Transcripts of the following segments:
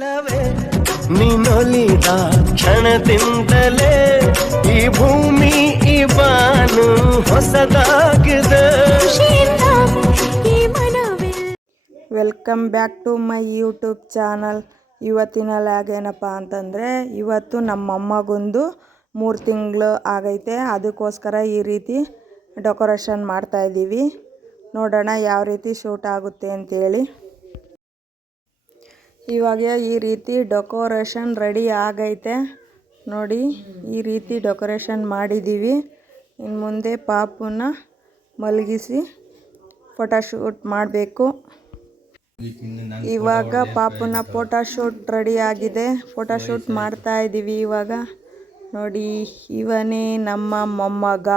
ಒಲವೇ ನೀನೊಲಿದ ಕ್ಷಣದಿಂದಲೇ ಈ ಭೂಮಿ ಈ ಬಾನು ಹೊಸದಾಗಿದೆ. Welcome back to my YouTube channel. ಇವತ್ತಿನ ಲ್ಯಾಗ್ ಏನಪ್ಪ ಅಂತಂದರೆ, ಇವತ್ತು ನಮ್ಮಮ್ಮಗೊಂದು 3 ತಿಂಗಳು ಆಗೈತೆ. ಅದಕ್ಕೋಸ್ಕರ ಈ ರೀತಿ ಡೆಕೋರೇಷನ್ ಮಾಡ್ತಾಯಿದ್ದೀವಿ. ನೋಡೋಣ ಯಾವ ರೀತಿ ಶೂಟ್ ಆಗುತ್ತೆ ಅಂತೇಳಿ. ಇವಾಗ ಈ ರೀತಿ ಡೆಕೋರೇಷನ್ ರೆಡಿ ಆಗೈತೆ ನೋಡಿ. ಈ ರೀತಿ ಡೆಕೋರೇಷನ್ ಮಾಡಿದ್ದೀವಿ. ಇನ್ನು ಮುಂದೆ ಪಾಪುನ ಮಲಗಿಸಿ ಫೋಟೋಶೂಟ್ ಮಾಡಬೇಕು. ಇವಾಗ ಪಾಪುನ ಫೋಟೋಶೂಟ್ ರೆಡಿ ಆಗಿದೆ. ಫೋಟೋಶೂಟ್ ಮಾಡ್ತಾ ಇದ್ದೀವಿ ಇವಾಗ ನೋಡಿ. ಇವನೇ ನಮ್ಮ ಮೊಮ್ಮಗ.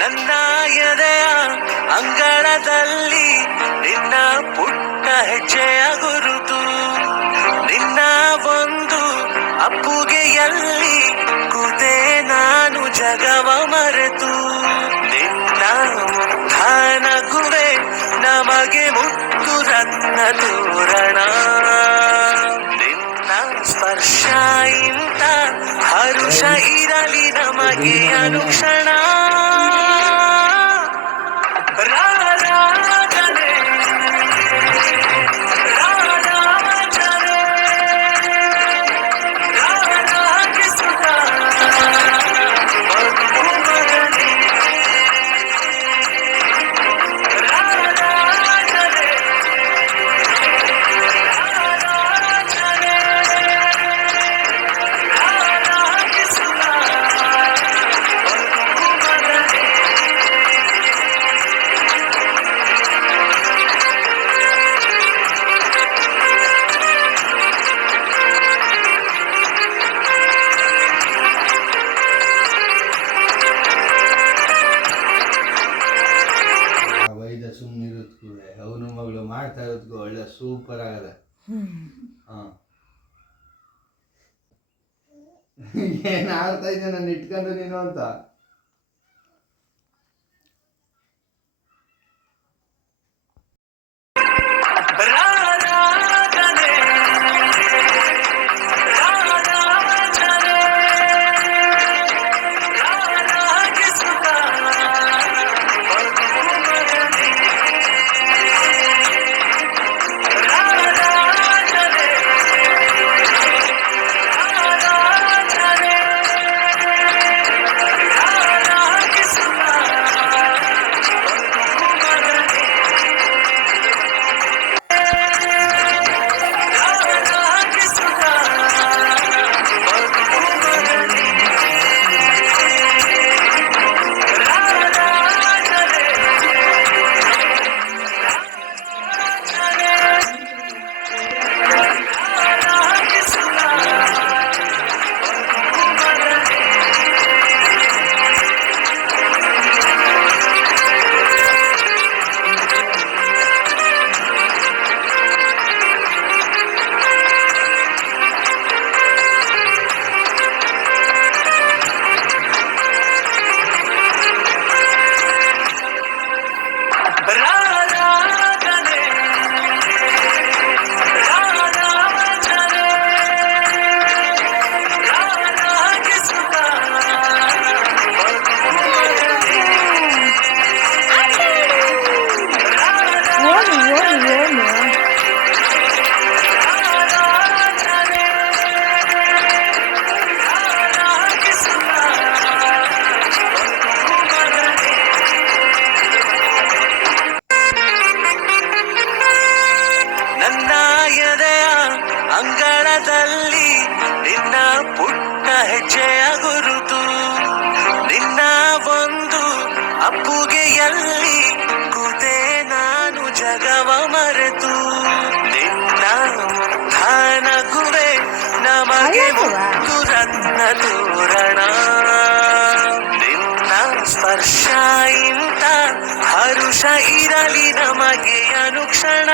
ನನ್ನ ಎದೆಯ ಅಂಗಳದಲ್ಲಿ ನಿನ್ನ ಪುಟ್ಟ ಹೆಜ್ಜೆಯ ಗುರುತು, ನಿನ್ನ ಒಂದು ಅಪ್ಪುಗೆಯಲ್ಲಿ ಕೂತೆ ನಾನು ಜಗವ ಮರೆತು. ನಿನ್ನ ಮುಗ್ಧ ನಗುವೆ ನಮಗೆ ಮುತ್ತು ರತ್ನ ತೋರಣ, ನಿನ್ನ ಸ್ಪರ್ಶ ಇಂತ ಹರುಷ ಇರಲಿ ನಮಗೆ ಅನುಕ್ಷಣ. ಅವನು ಮಗಳು ಮಾಡ್ತಾ ಇರೋದಕ್ಕೂ ಒಳ್ಳೆ ಸೂಪರ್ ಆಗದ. ಏನ್ ಆಡ್ತಾ ಇದ್ದೆ ನಾನು ಇಟ್ಕೊಂಡು ನೀನು ಅಂತ. ಅಂಗಳದಲ್ಲಿ ನಿನ್ನ ಪುಟ್ಟ ಹೆಜ್ಜೆಯ ಗುರುತು, ನಿನ್ನ ಒಂದು ಅಪ್ಪುಗೆಯಲ್ಲಿ ಕೂತೆ ನಾನು ಜಗವ ಮರೆತು. ನಿನ್ನ ಮುಗ್ಧ ನಗುವೆ ನಮಗೆ ಮುತ್ತು ರತ್ನ ತೋರಣ, ನಿನ್ನ ಸ್ಪರ್ಶ ಇಂತ ಹರುಷ ಇರಲಿ ನಮಗೆ ಅನುಕ್ಷಣ.